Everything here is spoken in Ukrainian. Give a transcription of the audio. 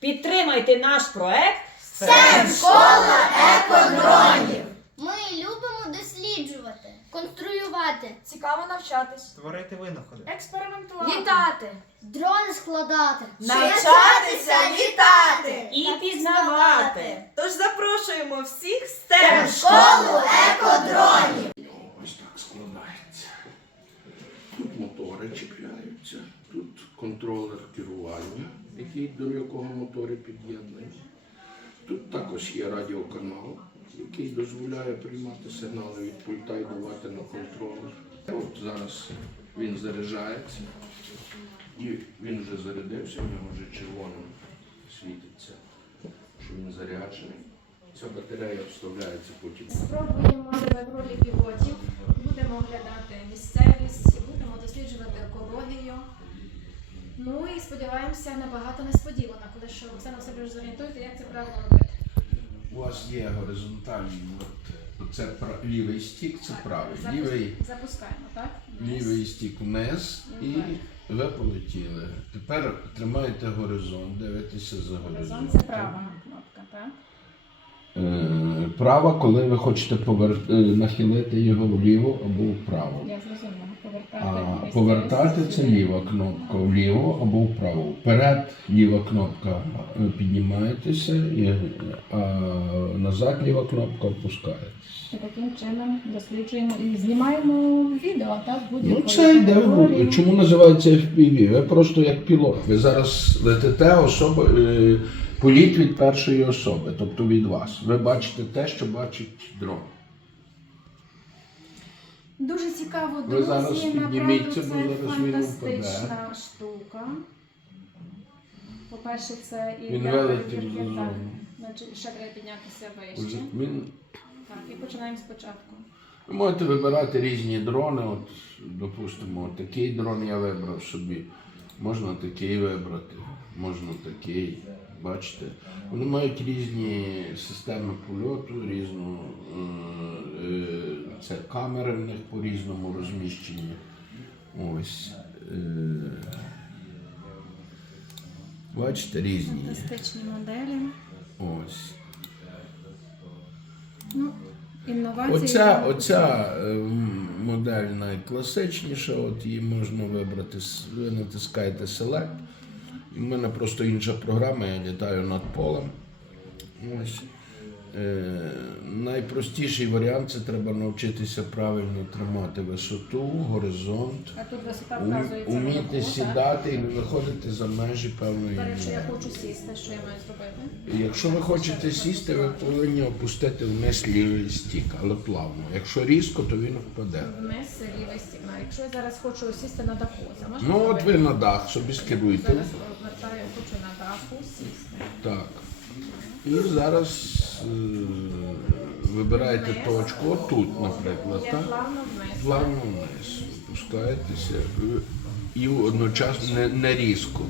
Підтримайте наш проект. Це школа екодронів. Ми любимо досліджувати, конструювати, Цікаво навчатись. Створити винаходи. Експериментувати. Літати. дрони складати. Навчатися літати. І пізнавати. Тож запрошуємо всіх в STEM школу екодронів. Ось так складається. Тут мотори чіпляються, тут контролер керування, який до якого мотори під'єднані. Тут також є радіоканал, який дозволяє приймати сигнали від пульта і давати на контролер. От зараз він заряджається. І він вже зарядився, в нього вже червоним світиться, що він заряджений. Ця батарея вставляється потім Спробуємо себе ролі пілотів. Будемо оглядати місцевість, будемо досліджувати екологію. Ну і сподіваємося на багато несподіванок, коли що Оксана Васильович зорієнтуєте, як це правильно робити. У вас є горизонтальний от, це лівий стік, це правий. Запуск- Лівий, Запускаємо, так? Вниз. лівий стік вниз і ви полетіли. Тепер тримаєте горизонт, дивитеся за Горизонт горизонт. це права кнопка, так? Е, права, коли ви хочете повер... е, нахилити його вліво або вправо. Я зрозуміла. Повертати. А повертати це ліва кнопка вліво або вправо. Вперед ліва кнопка е, піднімаєтеся, і, а назад ліва кнопка опускаєтеся. І таким чином досліджуємо і знімаємо відео, так? Ну, це йде в чому називається FPV? Ви просто як пілот. Ви зараз летите особи, е, політ від першої особи, тобто від вас. Ви бачите те, що бачить дрон. Дуже цікаво, друзі. зараз підніміться, це зараз він фантастична штука. По-перше, це і Він для перевірки, з так. Значить, ще треба піднятися вище. Він Так, і починаємо спочатку. Ви можете вибирати різні дрони. От, допустимо, от такий дрон я вибрав собі. Можна такий вибрати, можна такий. Бачите? Вони мають різні системи польоту, різну, е, е, це камери в них по-різному розміщені. Ось. Е, бачите, різні. Фантастичні моделі. Ось. Ну, інновації. Оця, оця модель найкласичніша, от її можна вибрати. Ви натискаєте Select. В мене просто інша програма, я літаю над полем. Ось. Е, найпростіший варіант це треба навчитися правильно тримати висоту, горизонт, А тут висота вказується. уміти сідати і не виходити за межі певної. Тепер, якщо я хочу сісти, що я маю зробити? Якщо ви хочете сісти, ви повинні опустити вниз лівий стік, але плавно. Якщо різко, то він впаде. Вниз лівий стік. А Якщо я зараз хочу сісти на даху, це можна Ну от ви на дах собі скеруйте. Зараз вертаю, хочу на даху сісти. Так. І зараз е, вибираєте точку, отут, наприклад, Я так? плавно вниз. Плавно вниз. Опускаєтеся і- і одночасно не, не різко.